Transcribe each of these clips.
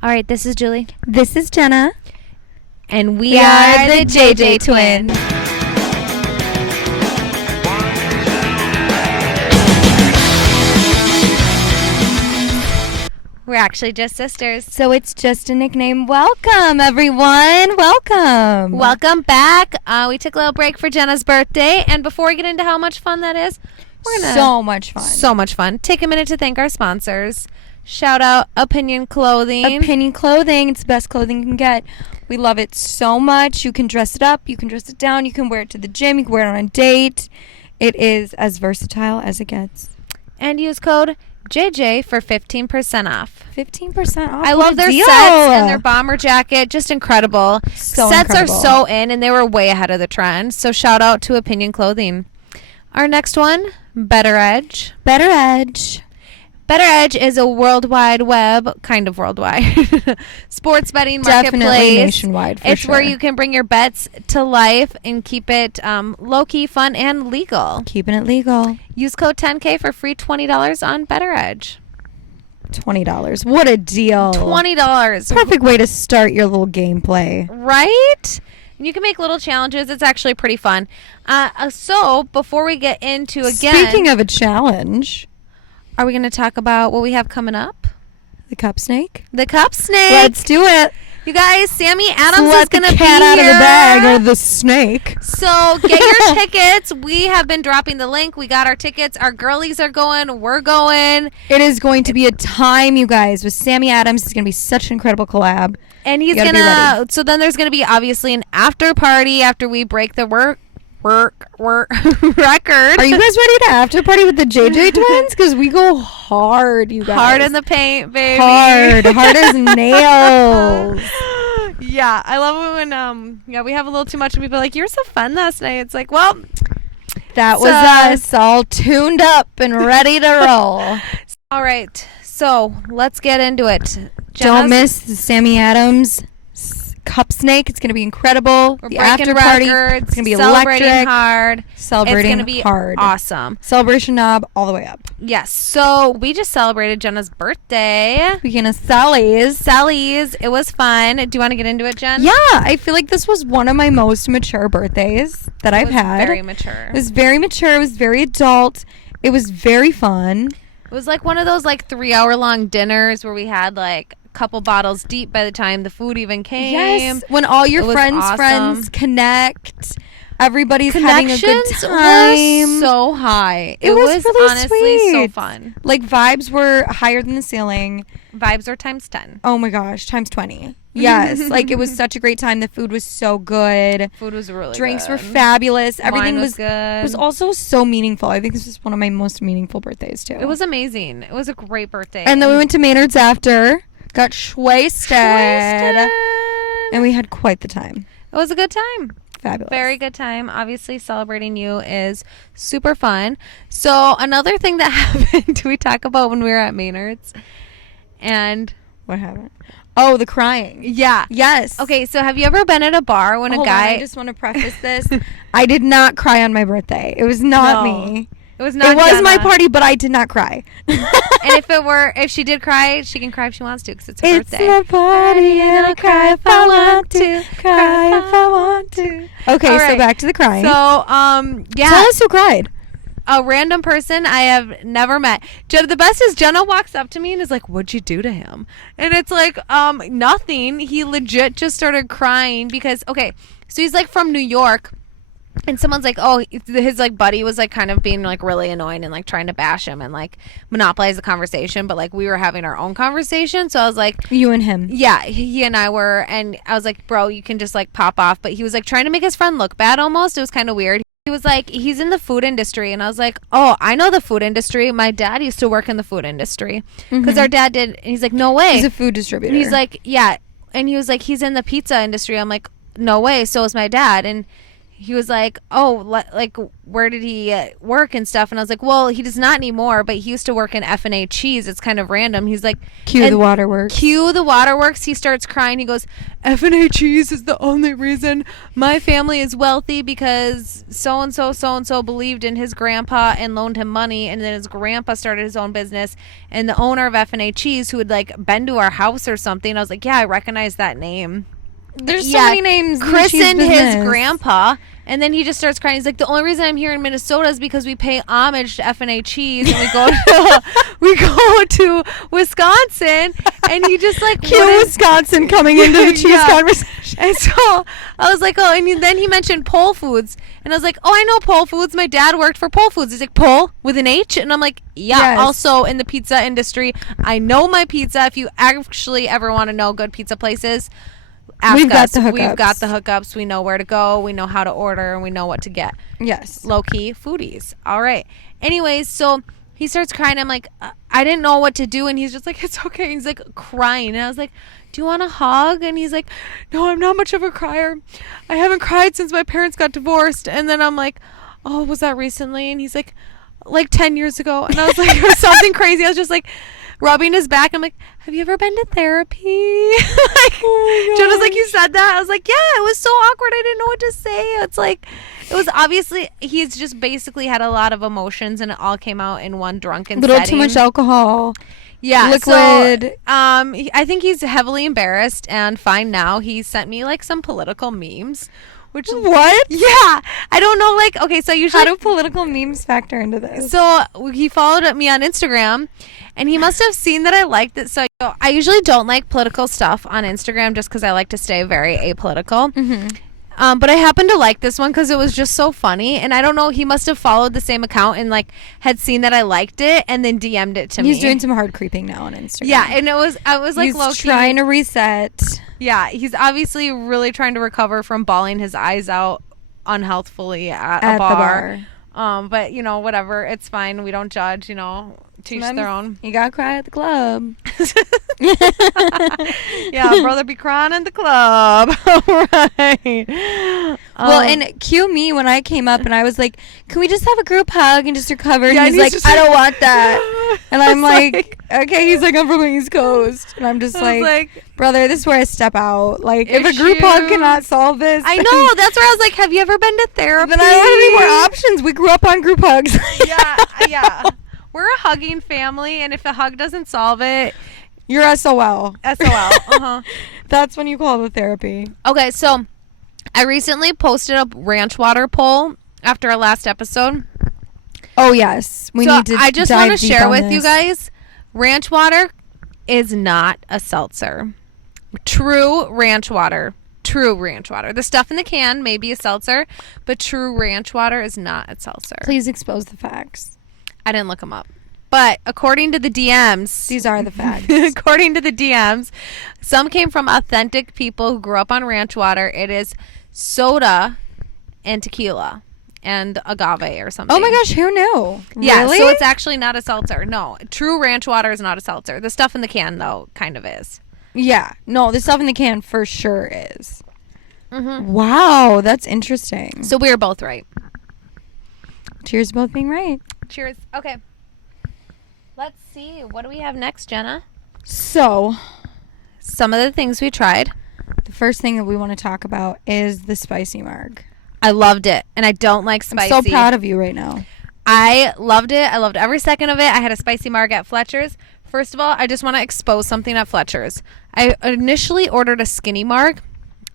All right, this is Julie. This is Jenna. And we are the JJTwinzz. We're actually just sisters. So it's just a nickname. Welcome, everyone. Welcome. Welcome back. We took a little break for Jenna's birthday. And before we get into how much fun that is, we're going to... So much fun. So much fun. Take a minute to thank our sponsors. Shout out Opinion Clothing. Opinion Clothing. It's the best clothing you can get. We love it so much. You can dress it up. You can dress it down. You can wear it to the gym. You can wear it on a date. It is as versatile as it gets. And use code JJ for 15% off. 15% off. I love their deal. sets and their bomber jacket. Just incredible. So sets incredible. are so in, and they were way ahead of the trend. So shout out to Opinion Clothing. Our next one, Better Edge. Better Edge. Better Edge is a worldwide web, kind of worldwide, sports betting Definitely marketplace. nationwide, for It's sure. where you can bring your bets to life and keep it low-key, fun, and legal. Keeping it legal. Use code 10K for free $20 on Better Edge. $20. What a deal. $20. Perfect way to start your little gameplay. Right? And you can make little challenges. It's actually pretty fun. So, before we get into, again... Speaking of a challenge... Are we going to talk about what we have coming up? The cup snake? The cup snake. Let's do it. You guys, Sammy Adams Let is going to be the cat out here. of the bag or the snake. So get your tickets. We have been dropping the link. We got our tickets. Our girlies are going. We're going. It is going to be a time, you guys, with Sammy Adams. It's going to be such an incredible collab. And he's going to, so then there's going to be obviously an after party after we break the work record. Are you guys ready to after party with the JJTwinzz? Because we go hard, you guys. Hard in the paint, baby. Hard as nails. Yeah, I love it when we have a little too much and people are like, "You were so fun last night." It's like, well, that was us all tuned up and ready to roll. All right, so let's get into it. Don't miss the Sammy Adams cup snake. It's going to be incredible. We're the after party. It's going to be celebrating electric. hard. Celebrating it's going to be hard. Awesome. Celebration knob all the way up. Yes. So we just celebrated Jenna's birthday. Speaking of Sally's. It was fun. Do you want to get into it, Jen? Yeah. I feel like this was one of my most mature birthdays that I've had. Very mature. It was very mature. It was very adult. It was very fun. It was like one of those 3-hour-long dinners where we had couple bottles deep by the time the food even came. Yes, when all your friends connect, everybody's having a good time. Was so high. It was really honestly sweet. So fun. Vibes were higher than the ceiling. Vibes are times 10. Oh my gosh, times 20. Yes, it was such a great time. The food was so good. Food was really Drinks good. were fabulous. Everything Wine was good. It was also so meaningful. I think this was one of my most meaningful birthdays too. It was amazing. It was a great birthday. And then we went to Maynard's after. Got schwasted. And we had quite the time. It was a good time. Fabulous. Very good time. Obviously, celebrating you is super fun. So, another thing that happened, we talk about when we were at Maynard's. And what happened? Oh, the crying. Yeah. Yes. Okay, so have you ever been at a bar when Hold a guy... on, I just want to preface this. I did not cry on my birthday. It was not me. It was not It was Jenna. my party, but I did not cry. And if she did cry, she can cry if she wants to because it's her birthday. It's my party and I'll cry if I want to. Cry if I want to. Okay, All right. So back to the crying. So, yeah. Tell us who cried. A random person I have never met. The best is Jenna walks up to me and is like, "What'd you do to him?" And it's like, nothing. He legit just started crying because, okay, so he's from New York. And someone's like, oh, his buddy was kind of being really annoying and trying to bash him and monopolize the conversation, but we were having our own conversation. So I was like, you and him. Yeah, he and I were, and I was like, bro, you can just pop off. But he was trying to make his friend look bad almost. It was kind of weird. He was like, he's in the food industry, and I was like, oh, I know the food industry. My dad used to work in the food industry because our dad did. And he's like, no way. He's a food distributor. And he's like, yeah, and he was like, he's in the pizza industry. I'm like, no way. So is my dad. And he was like, oh, like, where did he work and stuff? And I was like, well, he does not anymore, but he used to work in F&A Cheese. It's kind of random. He's like, Cue the waterworks. Cue the waterworks. He starts crying. He goes, F&A Cheese is the only reason my family is wealthy, because so-and-so believed in his grandpa and loaned him money. And then his grandpa started his own business. And the owner of F&A Cheese, who had like been to our house or something, I was like, yeah, I recognize that name. There's so many names. Christened his grandpa, and then he just starts crying. He's like, the only reason I'm here in Minnesota is because we pay homage to F&A Cheese, and we go to Wisconsin, and he just like cue Wisconsin coming into the cheese conversation. And so I was like, oh, and then he mentioned Pole Foods, and I was like, oh, I know Pole Foods. My dad worked for Pole Foods. He's like, Pole with an H, and I'm like, yeah. Yes. Also in the pizza industry, I know my pizza. If you actually ever want to know good pizza places, We've got the hookups. We know where to go. We know how to order, and we know what to get. Yes. Low-key foodies. All right. Anyways, so he starts crying. I'm like, I didn't know what to do, and he's just like, it's okay. He's like crying, and I was like, do you want a hug? And he's like, no, I'm not much of a crier. I haven't cried since my parents got divorced. And then I'm like, oh, was that recently? And he's like 10 years ago. And I was like, it was something crazy. I was just like rubbing his back. I'm like, have you ever been to therapy? Jenna's like, you said that? I was like, yeah, it was so awkward. I didn't know what to say. It's like, it was obviously, he's just basically had a lot of emotions, and it all came out in one drunken setting. Too much alcohol. Yeah. Liquid. So, I think he's heavily embarrassed and fine now. He sent me like some political memes. What? Yeah. I don't know, like, okay, so usually... How do political memes factor into this? So he followed me on Instagram, and he must have seen that I liked it. So I usually don't like political stuff on Instagram just because I like to stay very apolitical. Mm-hmm. But I happened to like this one because it was just so funny. And I don't know, he must have followed the same account and like had seen that I liked it and then DM'd it to me. He's doing some hard creeping now on Instagram. Yeah, and I was like, he's trying to reset. Yeah, he's obviously really trying to recover from bawling his eyes out unhealthfully at a bar. The bar. But, you know, whatever. It's fine. We don't judge, you know. Teach their own. You gotta cry at the club. Yeah, brother be crying in the club. Right. Well, and cue me when I came up and I was like, can we just have a group hug and just recover? Yeah, and he's like, I don't want that. And I'm like, okay. He's like, I'm from the East Coast. And I'm just like, brother, this is where I step out. Like, if a group hug cannot solve this. I know. That's where I was like, have you ever been to therapy? Then I don't have any more options. We grew up on group hugs. Yeah. We're a hugging family, and if a hug doesn't solve it, you're SOL. Uh-huh. That's when you call the therapy. Okay, so I recently posted a ranch water poll after our last episode. Oh, yes. I just want to share with you guys, ranch water is not a seltzer. True ranch water. The stuff in the can may be a seltzer, but true ranch water is not a seltzer. Please expose the facts. I didn't look them up. But according to the DMs... These are the facts. According to the DMs, some came from authentic people who grew up on ranch water. It is soda and tequila and agave or something. Oh my gosh, who knew? Yeah, really? So it's actually not a seltzer. No, true ranch water is not a seltzer. The stuff in the can, though, kind of is. Yeah. No, the stuff in the can for sure is. Mm-hmm. Wow, that's interesting. So we were both right. Cheers to both being right. Cheers. Okay. Let's see. What do we have next, Jenna? So, some of the things we tried. The first thing that we want to talk about is the spicy marg. I loved it, and I don't like spicy. I'm so proud of you right now. I loved it. I loved every second of it. I had a spicy marg at Fletcher's. First of all, I just want to expose something at Fletcher's. I initially ordered a skinny marg.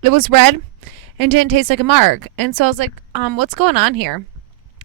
It was red and didn't taste like a marg. And so I was like, what's going on here?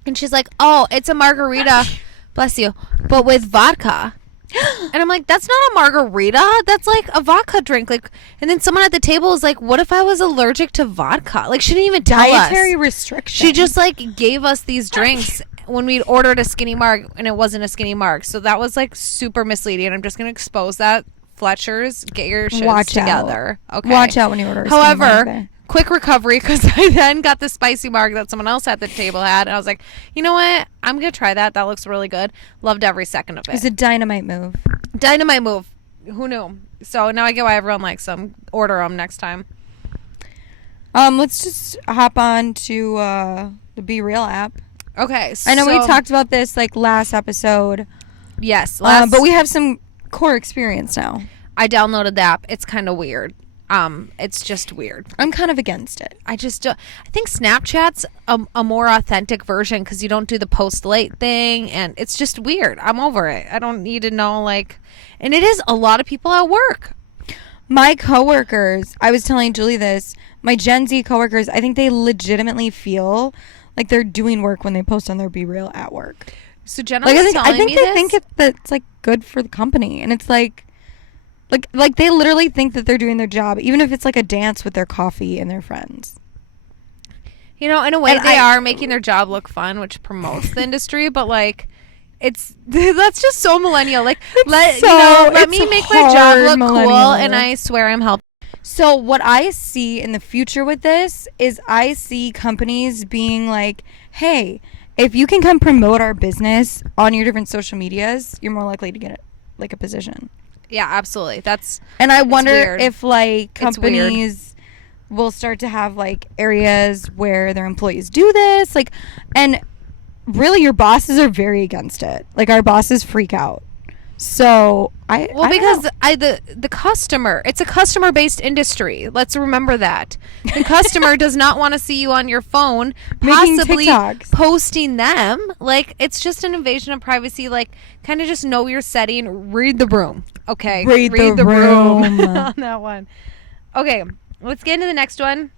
And she's like, oh, it's a margarita, bless you, but with vodka. And I'm like, that's not a margarita. That's like a vodka drink. Like, and then someone at the table was like, what if I was allergic to vodka? Like, she didn't even tell us. Dietary restriction. She just like gave us these drinks when we ordered a skinny marg, and it wasn't a skinny marg. So that was like super misleading. I'm just going to expose that. Fletcher's, get your shit together. Okay. Watch out when you order a skinny However, quick recovery, because I then got the spicy marg that someone else at the table had, and I was like, you know what? I'm going to try that. That looks really good. Loved every second of it. It's a dynamite move. Dynamite move. Who knew? So now I get why everyone likes them. Order them next time. Let's just hop on to the Be Real app. Okay. I know we talked about this like last episode. Yes. But we have some core experience now. I downloaded the app. It's kind of weird. It's just weird. I'm kind of against it. I think Snapchat's a more authentic version because you don't do the post late thing, and it's just weird. I'm over it. I don't need to know, like, and it is a lot of people at work. My coworkers, I was telling Julie this, my Gen Z coworkers, I think they legitimately feel like they're doing work when they post on their Be Real at work. So Jenna like, was telling me this. I think it's like good for the company, and it's like they literally think that they're doing their job, even if it's like a dance with their coffee and their friends. You know, in a way, they are making their job look fun, which promotes the industry. But like, that's just so millennial. Like, let me make my job look cool, and I swear I'm helping. So what I see in the future with this is I see companies being like, hey, if you can come promote our business on your different social medias, you're more likely to get like a position. Yeah, absolutely. And I wonder if like companies will start to have like areas where their employees do this, like, and really your bosses are very against it. Like our bosses freak out. So the customer, it's a customer based industry. Let's remember that. The customer does not want to see you on your phone possibly posting them. Like, it's just an invasion of privacy. Like, kind of just know your setting, read the room. Okay. Read the room on that one. Okay, let's get into the next one.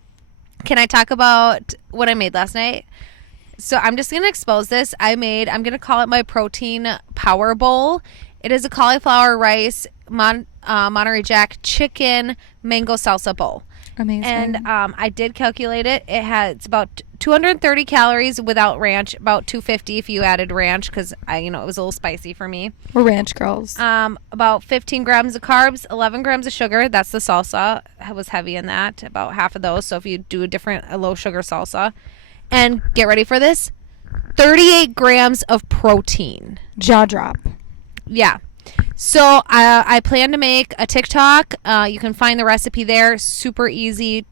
Can I talk about what I made last night? So I'm just going to expose this. I'm going to call it my protein power bowl. It is a cauliflower rice, Monterey Jack chicken mango salsa bowl. Amazing. And I did calculate it. It's about 230 calories without ranch, about 250 if you added ranch, because it was a little spicy for me. We're ranch girls. About 15 grams of carbs, 11 grams of sugar. That's the salsa. I was heavy in that, about half of those. So if you do a low sugar salsa. And get ready for this, 38 grams of protein. Jaw drop. Yeah. So I plan to make a TikTok. You can find the recipe there. Super easy.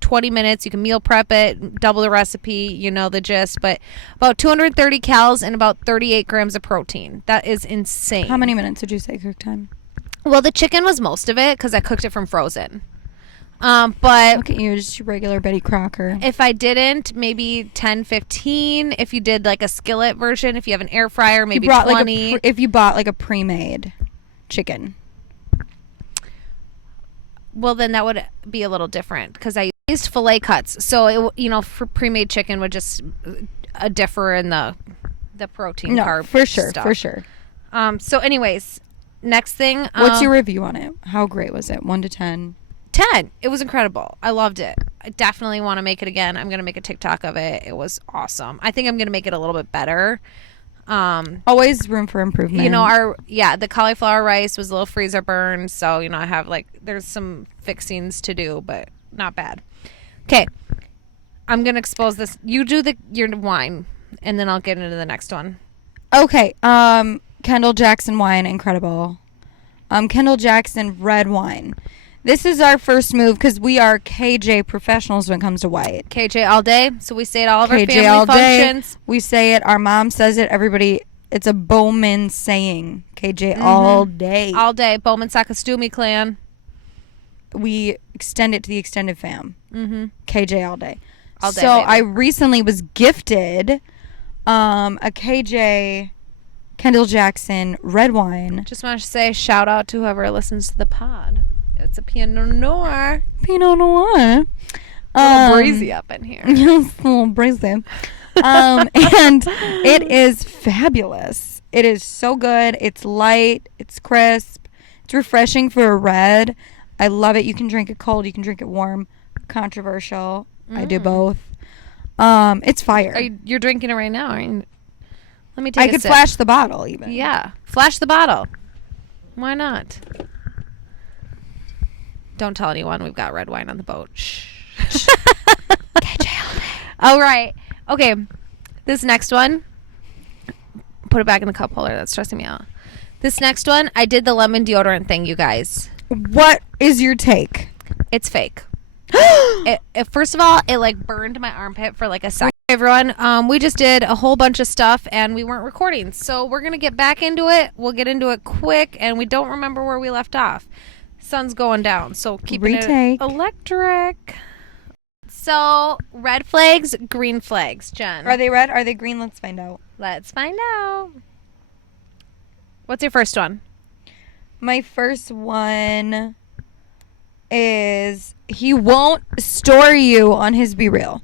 20 minutes. You can meal prep it. Double the recipe. You know the gist. But about 230 calories and about 38 grams of protein. That is insane. How many minutes did you say cook time? Well, the chicken was most of it because I cooked it from frozen. But look at you, just your regular Betty Crocker. If I didn't, maybe 10, 15. If you did like a skillet version, if you have an air fryer, maybe 20. If you bought like a pre-made chicken. Well, then that would be a little different because I used fillet cuts. So, for pre-made chicken would just differ in the protein carb for sure, stuff. For sure. So anyways, next thing. What's your review on it? How great was it? 1 to 10? 10. It was incredible. I loved it. I definitely want to make it again. I'm going to make a TikTok of it. It was awesome. I think I'm going to make it a little bit better. Always room for improvement. The cauliflower rice was a little freezer burned. So, I have there's some fixings to do, but not bad. Okay. I'm going to expose this. You do your wine and then I'll get into the next one. Okay. Kendall Jackson wine. Incredible. Kendall Jackson red wine. This is our first move because we are KJ professionals when it comes to white. KJ all day. So we say it all of our KJ family all functions. Day. We say it. Our mom says it. Everybody. It's a Bowman saying. KJ all day. All day. Bowman Sakastumi clan. We extend it to the extended fam. Mm-hmm. KJ all day. All day. So baby. I recently was gifted a KJ Kendall Jackson red wine. Just want to say shout out to whoever listens to the pod. It's a Pinot Noir. Pinot Noir. A little breezy up in here. Yes, a little breezy. And it is fabulous. It is so good. It's light. It's crisp. It's refreshing for a red. I love it. You can drink it cold. You can drink it warm. Controversial. I do both. It's fire. You're drinking it right now, aren't you? Let me take I could flash the bottle even. Yeah. Flash the bottle. Why not? Don't tell anyone we've got red wine on the boat. Shh. All right. Okay. This next one. Put it back in the cup holder. That's stressing me out. This next one, I did the lemon deodorant thing, you guys. What is your take? It's fake. First of all, it like burned my armpit for like a second. Hey everyone, we just did a whole bunch of stuff and we weren't recording, so we're gonna get back into it. We'll get into it quick, and we don't remember where we left off. Sun's going down, so keeping it electric. So red flags, green flags, Jen. Are they red? Are they green? Let's find out. Let's find out. What's your first one? My first one is he won't story you on his Be Real.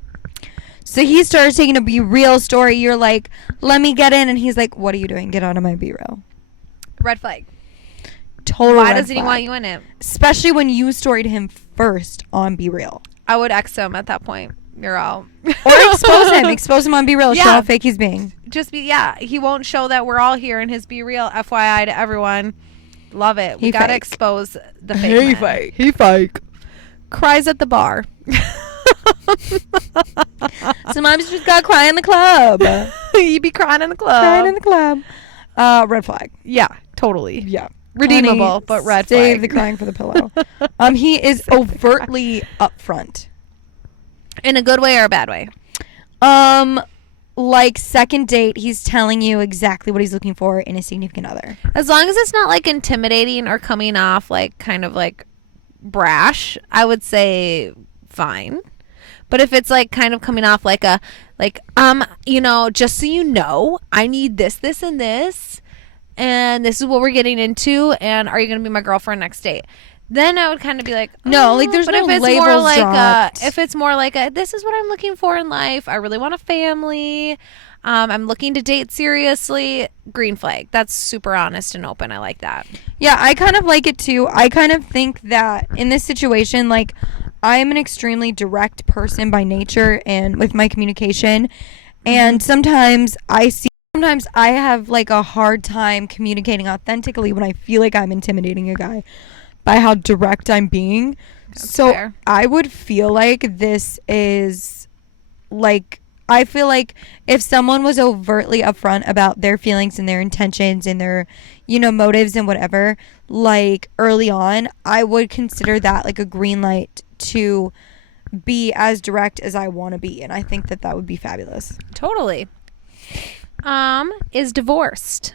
So he starts taking a Be Real story. You're like, let me get in. And he's like, what are you doing? Get out of my Be Real. Red flag. Total Why red doesn't he flag. want you in it? Especially when you storied him first on Be Real. I would X him at that point. You're out. Or expose him. Expose him on Be Real. Yeah. Show how fake he's being. He won't show that we're all here in his Be Real. FYI to everyone. Love it. We gotta expose the fake man. He fake. Cries at the bar. Sometimes you just gotta cry in the club. You be crying in the club. Crying in the club. Red flag. Yeah, totally. Yeah. Redeemable, Honey, but red flag. Save the crying for the pillow. He is overtly upfront. In a good way or a bad way? Like second date, he's telling you exactly what he's looking for in a significant other. As long as it's not like intimidating or coming off like kind of like brash, I would say fine. But if it's like kind of coming off like a just so you know, I need this, this, and this, and this is what we're getting into, and are you gonna be my girlfriend next date? Then I would kind of be like, no, like there's no labels more like dropped. if it's more like this is what I'm looking for in life. I really want a family. I'm looking to date seriously. Green flag. That's super honest and open. I like that. Yeah, I kind of like it too. I kind of think that in this situation, like I'm an extremely direct person by nature and with my communication. And sometimes I have like a hard time communicating authentically when I feel like I'm intimidating a guy by how direct I'm being. That's so fair. I would feel like this is like, I feel like if someone was overtly upfront about their feelings and their intentions and their, motives and whatever, like early on, I would consider that like a green light to be as direct as I want to be. And I think that would be fabulous. Totally. Is divorced.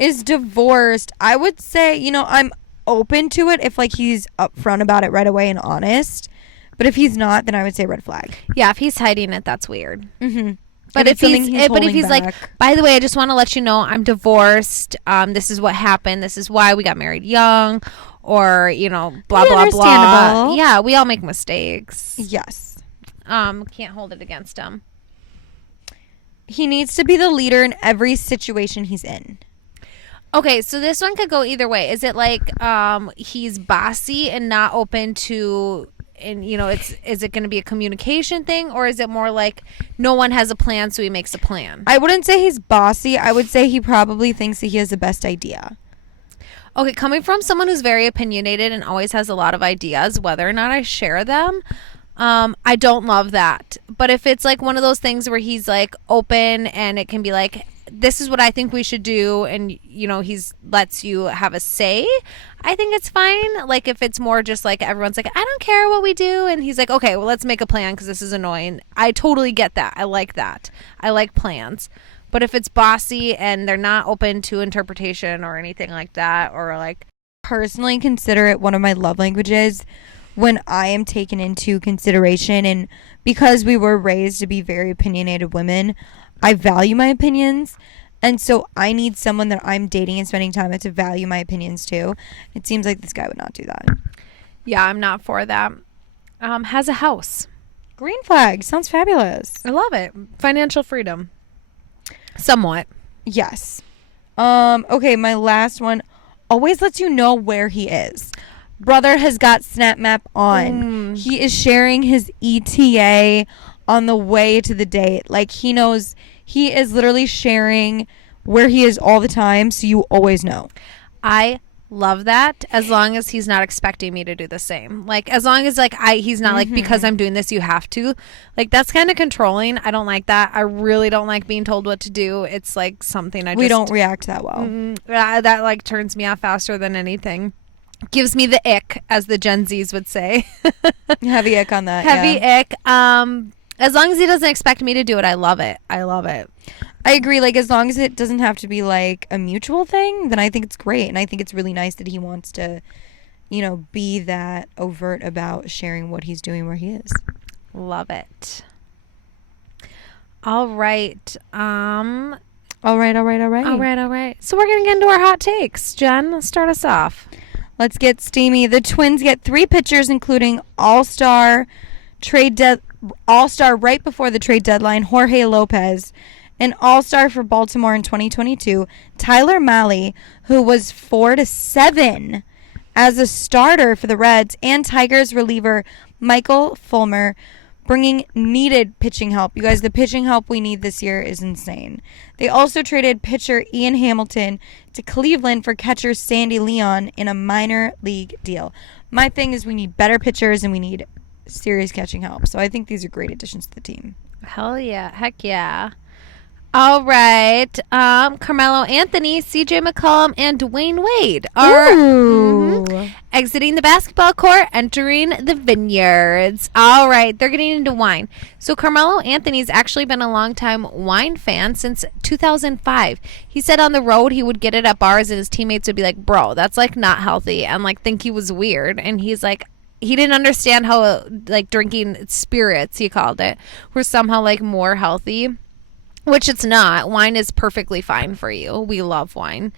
I would say, I'm open to it if like he's upfront about it right away and honest. But if he's not, then I would say red flag. Yeah, if he's hiding it, that's weird. Mm-hmm. But if he's like, by the way, I just want to let you know I'm divorced. This is what happened. This is why we got married young, or blah blah blah. Yeah, we all make mistakes. Yes. Can't hold it against him. He needs to be the leader in every situation he's in. Okay, so this one could go either way. Is it like he's bossy and not open to, and is it going to be a communication thing, or is it more like no one has a plan, so he makes a plan? I wouldn't say he's bossy. I would say he probably thinks that he has the best idea. Okay, coming from someone who's very opinionated and always has a lot of ideas, whether or not I share them, I don't love that. But if it's like one of those things where he's like open and it can be like, this is what I think we should do, and he's lets you have a say, I think it's fine. Like if it's more just like everyone's like, I don't care what we do, and he's like, okay, well let's make a plan because this is annoying. I totally get that. I like that. I like plans. But if it's bossy and they're not open to interpretation or anything like that, or like, personally consider it one of my love languages when I am taken into consideration, and because we were raised to be very opinionated women, I value my opinions, and so I need someone that I'm dating and spending time with to value my opinions too. It seems like this guy would not do that. Yeah, I'm not for that. Has a house. Green flag. Sounds fabulous. I love it. Financial freedom. Somewhat. Yes. Okay, my last one. Always lets you know where he is. Brother has got Snap Map on. He is sharing his ETA on the way to the date. Like he knows, he is literally sharing where he is all the time, so you always know. I love that, as long as he's not expecting me to do the same. Like as long as like he's not like, because I'm doing this you have to. Like that's kind of controlling. I don't like that. I really don't like being told what to do. It's like something we don't react that well. That like turns me off faster than anything. Gives me the ick, as the Gen Zs would say. Heavy ick on that. Heavy ick. As long as he doesn't expect me to do it, I love it. I love it. I agree. Like, as long as it doesn't have to be like a mutual thing, then I think it's great. And I think it's really nice that he wants to, you know, be that overt about sharing what he's doing where he is. Love it. All right. All right. So we're going to get into our hot takes. Jen, start us off. Let's get steamy. The Twins get 3 pitchers, including All-Star right before the trade deadline, Jorge Lopez, an All-Star for Baltimore in 2022, Tyler Mahle, who was 4-7 as a starter for the Reds, and Tigers reliever Michael Fulmer, bringing needed pitching help. You guys, the pitching help we need this year is insane. They also traded pitcher Ian Hamilton to Cleveland for catcher Sandy Leon in a minor league deal. My thing is we need better pitchers and we need serious catching help. So I think these are great additions to the team. Hell yeah. Heck yeah. All right. Carmelo Anthony, CJ McCollum, and Dwayne Wade are exiting the basketball court, entering the vineyards. All right. They're getting into wine. So Carmelo Anthony's actually been a longtime wine fan since 2005. He said on the road he would get it at bars and his teammates would be like, bro, that's like not healthy, and like think he was weird. And he's like, he didn't understand how like drinking spirits, he called it, were somehow like more healthy. Which it's not. Wine is perfectly fine for you. We love wine.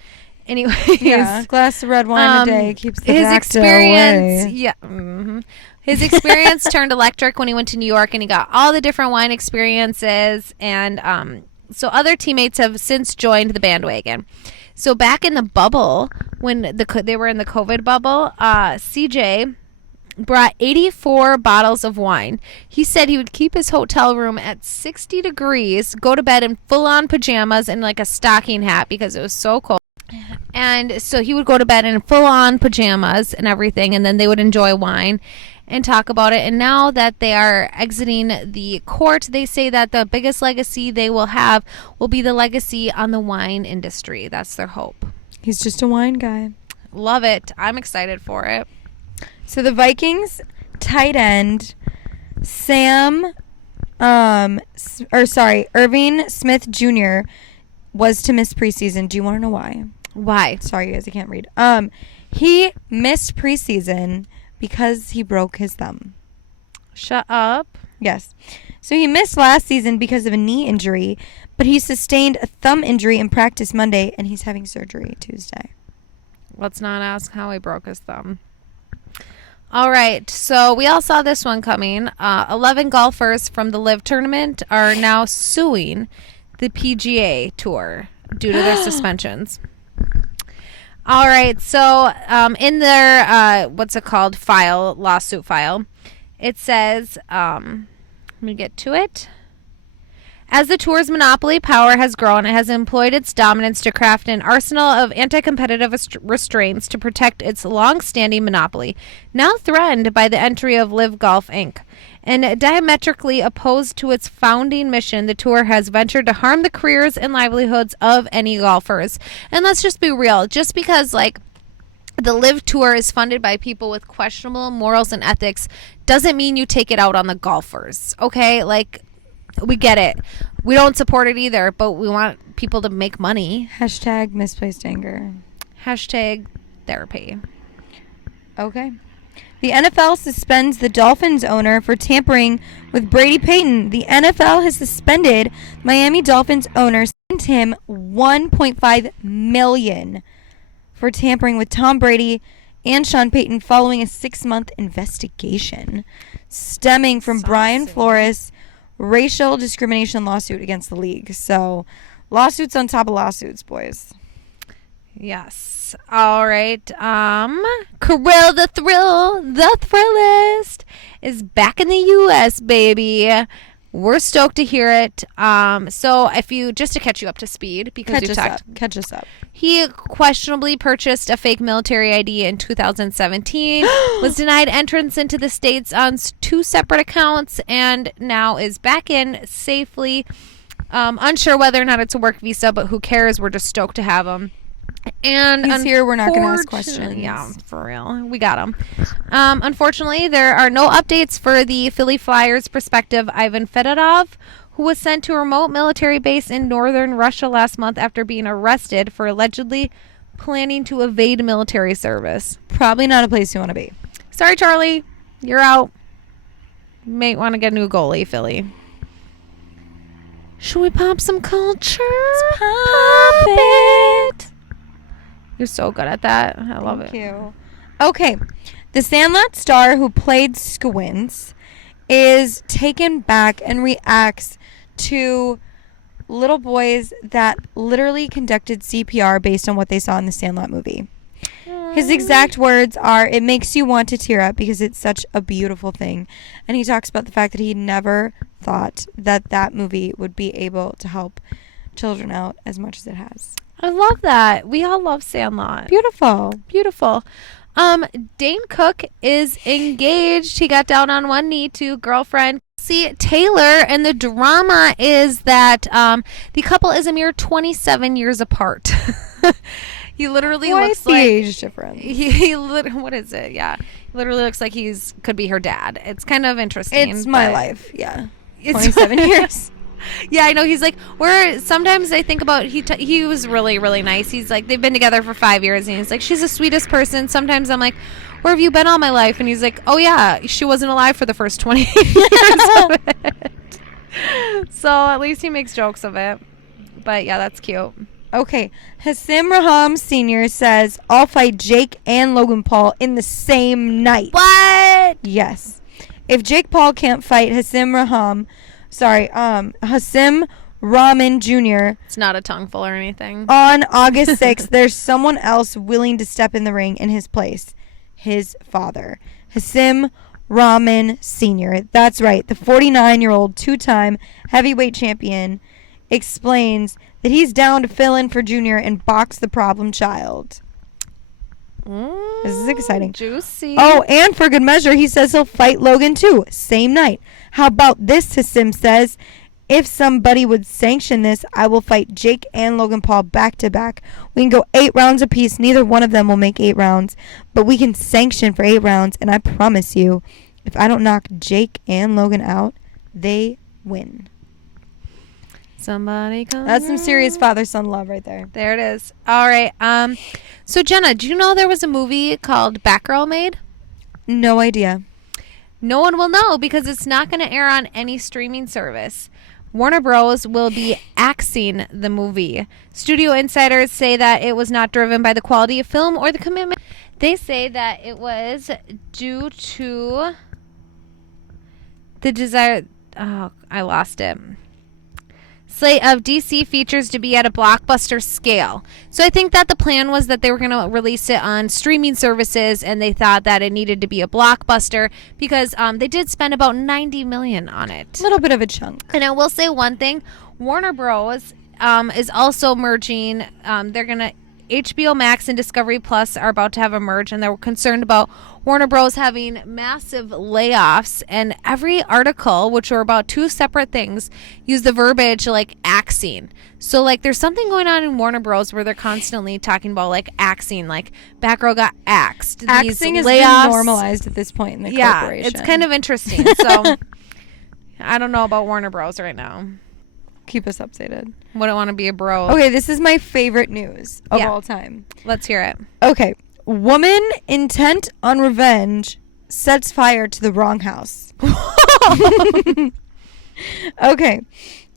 Anyways. Yeah, glass of red wine a day keeps the his experience away. Yeah. His experience turned electric when he went to New York and he got all the different wine experiences. And so other teammates have since joined the bandwagon. So back in the bubble, when they were in the COVID bubble, CJ brought 84 bottles of wine. He said he would keep his hotel room at 60 degrees, go to bed in full-on pajamas and like a stocking hat because it was so cold. And so he would go to bed in full-on pajamas and everything, and then they would enjoy wine and talk about it. And now that they are exiting the court, they say that the biggest legacy they will have will be the legacy on the wine industry. That's their hope. He's just a wine guy. Love it. I'm excited for it. So the Vikings tight end Irving Smith Jr. was to miss preseason. Do you want to know why? Why? Sorry, you guys, I can't read. He missed preseason because he broke his thumb. Shut up. Yes. So he missed last season because of a knee injury, but he sustained a thumb injury in practice Monday, and he's having surgery Tuesday. Let's not ask how he broke his thumb. All right, so we all saw this one coming. 11 golfers from the LIV tournament are now suing the PGA Tour due to their suspensions. All right, so in their, lawsuit file, it says, let me get to it. As the tour's monopoly power has grown, it has employed its dominance to craft an arsenal of anti-competitive restraints to protect its long-standing monopoly, now threatened by the entry of LIV Golf Inc. And diametrically opposed to its founding mission, the tour has ventured to harm the careers and livelihoods of any golfers. And let's just be real, just because like the LIV Tour is funded by people with questionable morals and ethics doesn't mean you take it out on the golfers, okay? Like, we get it. We don't support it either, but we want people to make money. Hashtag misplaced anger. Hashtag therapy. Okay. The NFL suspends the Dolphins owner for tampering with Brady Payton. The NFL has suspended Miami Dolphins owner, sent him $1.5 million for tampering with Tom Brady and Sean Payton following a 6-month investigation stemming from Brian Flores' racial discrimination lawsuit against the league. So, lawsuits on top of lawsuits, boys. Yes. All right. Kirill the Thrillist is back in the U.S., baby. We're stoked to hear it. So if you, just to catch you up to speed, because catch us up. He questionably purchased a fake military ID in 2017, was denied entrance into the States on 2 separate accounts, and now is back in safely. Unsure whether or not it's a work visa, but who cares? We're just stoked to have him. And he's here. We're not going to ask questions. Yeah, for real. We got him. Unfortunately, there are no updates for the Philly Flyers perspective Ivan Fedorov, who was sent to a remote military base in northern Russia last month after being arrested for allegedly planning to evade military service. Probably not a place you want to be. Sorry, Charlie. You're out. May want to get a new goalie, Philly. Should we pop some culture? Let's pop it. You're so good at that. I love it. Thank you. Okay. The Sandlot star who played Squints is taken back and reacts to little boys that literally conducted CPR based on what they saw in the Sandlot movie. His exact words are, "It makes you want to tear up because it's such a beautiful thing." And he talks about the fact that he never thought that that movie would be able to help children out as much as it has. I love that. We all love Sandlot. Beautiful. Beautiful. Dane Cook is engaged. He got down on one knee to girlfriend Taylor, and the drama is that the couple is a mere 27 years apart. He literally looks the like age difference. What is it? Yeah, he literally looks like could be her dad. It's kind of interesting. It's my life. Yeah, 27 years. Yeah, I know. He's like, sometimes I think about, he was really, really nice. He's like, they've been together for 5 years, and he's like, she's the sweetest person. Sometimes I'm like, where have you been all my life? And he's like, oh yeah, she wasn't alive for the first 20 years of it. So at least he makes jokes of it. But yeah, that's cute. Okay, Hasim Raham Sr. says, I'll fight Jake and Logan Paul in the same night. What? Yes. If Jake Paul can't fight Hasim Rahman Jr. It's not a tongueful or anything. On August 6th, there's someone else willing to step in the ring in his place. His father, Hasim Rahman Sr. That's right. The 49-year-old two-time heavyweight champion explains that he's down to fill in for Junior and box the problem child. This is exciting. Juicy. Oh, and for good measure, he says he'll fight Logan too, same night. How about this, Hasim says, if somebody would sanction this, I will fight Jake and Logan Paul back to back. We can go 8 rounds apiece. Neither one of them will make 8 rounds, but we can sanction for 8 rounds, and I promise you, if I don't knock Jake and Logan out, they win. Somebody come. That's some serious father-son love right there. There it is. All right. So Jenna, do you know there was a movie called Batgirl made? No idea. No one will know because it's not going to air on any streaming service. Warner Bros. Will be axing the movie. Studio insiders say that it was not driven by the quality of film or the commitment. They say that it was due to the desire. Oh, I lost it. Slate of DC features to be at a blockbuster scale. So I think that the plan was that they were going to release it on streaming services, and they thought that it needed to be a blockbuster because they did spend about $90 million on it. A little bit of a chunk. And I will say one thing: Warner Bros. Is also merging. They're going to HBO Max and Discovery Plus are about to have a merge, and they're concerned about Warner Bros. Having massive layoffs. And every article, which were about 2 separate things, use the verbiage like axing. So like there's something going on in Warner Bros. Where they're constantly talking about like axing, like Batgirl got axed. Axing is normalized at this point in the corporation. Yeah, it's kind of interesting. So I don't know about Warner Bros. Right now. Keep us updated. Wouldn't want to be a bro. Okay, this is my favorite news of all time. Let's hear it. Okay. Woman intent on revenge sets fire to the wrong house. Okay.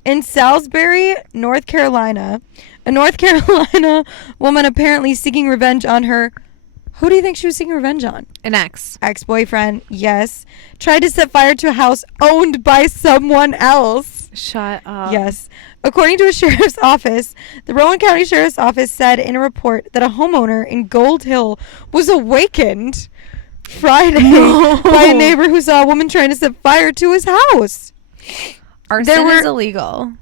In Salisbury, North Carolina, a North Carolina woman apparently seeking revenge on her. Who do you think she was seeking revenge on? An ex-boyfriend, yes. Tried to set fire to a house owned by someone else. Shut up. Yes. According to a sheriff's office, the Rowan County Sheriff's Office said in a report that a homeowner in Gold Hill was awakened Friday by a neighbor who saw a woman trying to set fire to his house. Arson is illegal.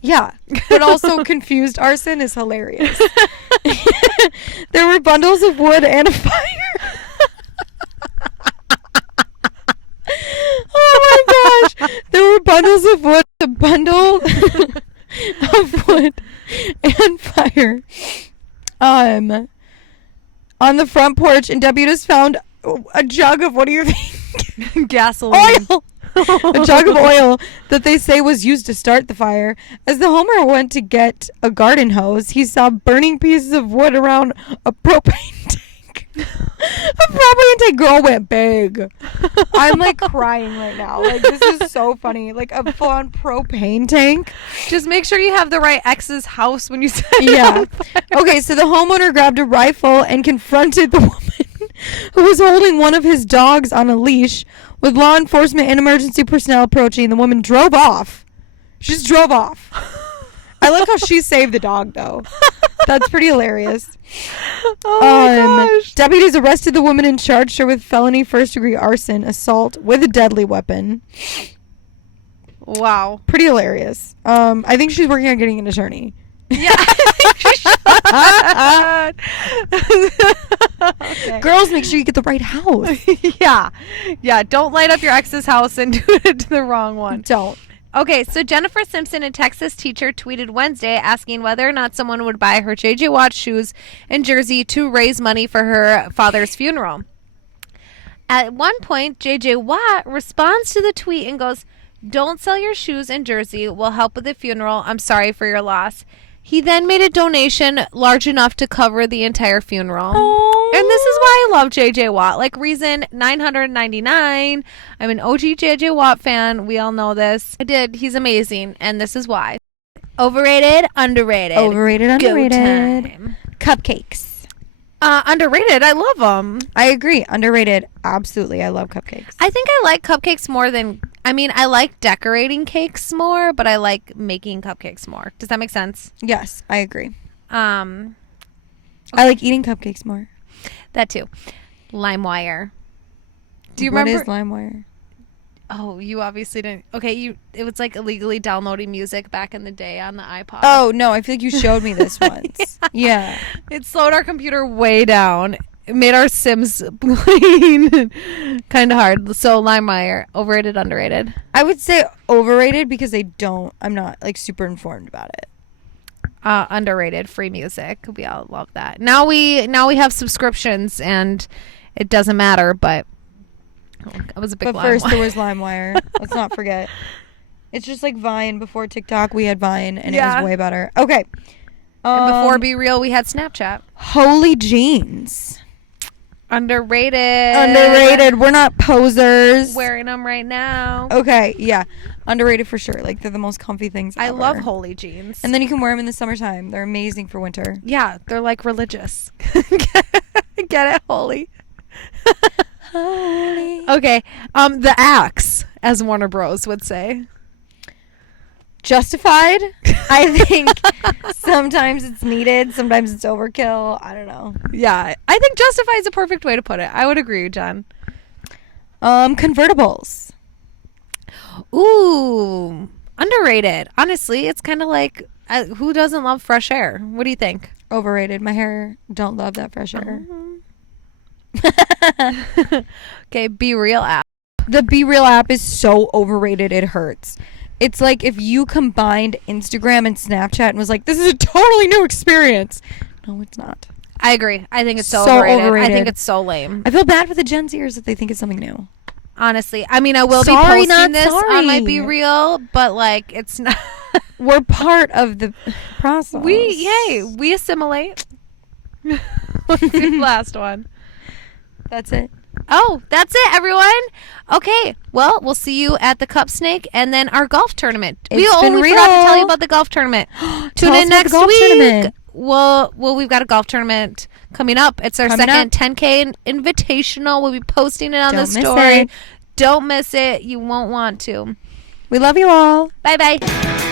Yeah, but also confused arson is hilarious. There were bundles of wood and a fire. Oh my gosh. There were bundles of wood, a bundle of wood and fire. on the front porch, and Debbie just found a jug of, what do you think? Gasoline. Oil. A jug of oil that they say was used to start the fire. As the homeowner went to get a garden hose, he saw burning pieces of wood around a propane tank. A propane tank. Girl went big. I'm like crying right now. Like, this is so funny. Like a full-on propane tank. Just make sure you have the right ex's house when you set it Yeah. on fire. Okay, so the homeowner grabbed a rifle and confronted the woman who was holding one of his dogs on a leash. With law enforcement and emergency personnel approaching, the woman drove off. She just drove off. I like how she saved the dog, though. That's pretty hilarious. Oh my gosh. Deputies arrested the woman and charged her with felony first-degree arson, assault with a deadly weapon. Wow. Pretty hilarious. I think she's working on getting an attorney. Yeah. Okay. Girls, make sure you get the right house. Yeah, don't light up your ex's house and do it to the wrong one. Don't. Okay, so Jennifer Simpson, a Texas teacher, tweeted Wednesday asking whether or not someone would buy her JJWatt shoes and jersey to raise money for her father's funeral. At one point, JJWatt responds to the tweet and goes, "Don't sell your shoes and jersey. We'll help with the funeral. I'm sorry for your loss." He then made a donation large enough to cover the entire funeral. Aww. And this is why I love JJWatt. Like, reason 999. I'm an OG JJWatt fan. We all know this. I did. He's amazing. And this is why. Overrated, underrated. Overrated, underrated. Go time. Cupcakes. Underrated. I love them. I agree. Underrated. Absolutely. I love cupcakes. I think I like cupcakes more than... I mean, I like decorating cakes more, but I like making cupcakes more. Does that make sense? Yes, I agree. Okay. I like eating cupcakes more. That too. LimeWire. Do you remember? What is LimeWire? Oh, you obviously didn't. Okay, it was like illegally downloading music back in the day on the iPod. Oh, no, I feel like you showed me this once. Yeah. It slowed our computer way down. It made our Sims playing kind of hard. So LimeWire, overrated, underrated? I would say overrated because I'm not like super informed about it. Underrated, free music. We all love that. Now we have subscriptions and it doesn't matter, but I was a big But first there was LimeWire. Let's not forget. It's just like Vine. Before TikTok, we had Vine, and it was way better. Okay. And before Be Real, we had Snapchat. Holy jeans. Underrated. We're not posers. Wearing them right now. Okay, yeah. Underrated for sure. Like, they're the most comfy things ever. I love Holy jeans. And then you can wear them in the summertime. They're amazing for winter. Yeah, they're like religious. Get it, Holy. Holy. Okay. The axe, as Warner Bros. Would say. Justified. I think sometimes it's needed. Sometimes it's overkill. I don't know. Yeah. I think justified is a perfect way to put it. I would agree, Jen. Convertibles. Ooh. Underrated. Honestly, it's kind of like, who doesn't love fresh air? What do you think? Overrated. My hair don't love that fresh air. Okay, Be Real app. The Be Real app is so overrated, it hurts. It's like if you combined Instagram and Snapchat and was like, this is a totally new experience. No, it's not. I agree. I think it's so overrated. I think it's so lame. I feel bad for the Gen Zers if they think it's something new. Honestly. I mean, I will be posting this on my Be Real, but like, it's not. We're part of the process. We assimilate. Let's do the last one. That's it. Oh, that's it, everyone. Okay, well, we'll see you at the Cup Snake and then our golf tournament. We forgot to tell you about the golf tournament. Tune in next week. Tournament. Well, we've got a golf tournament coming up. It's our second 10K invitational. We'll be posting it on the story. Don't miss it. You won't want to. We love you all. Bye-bye.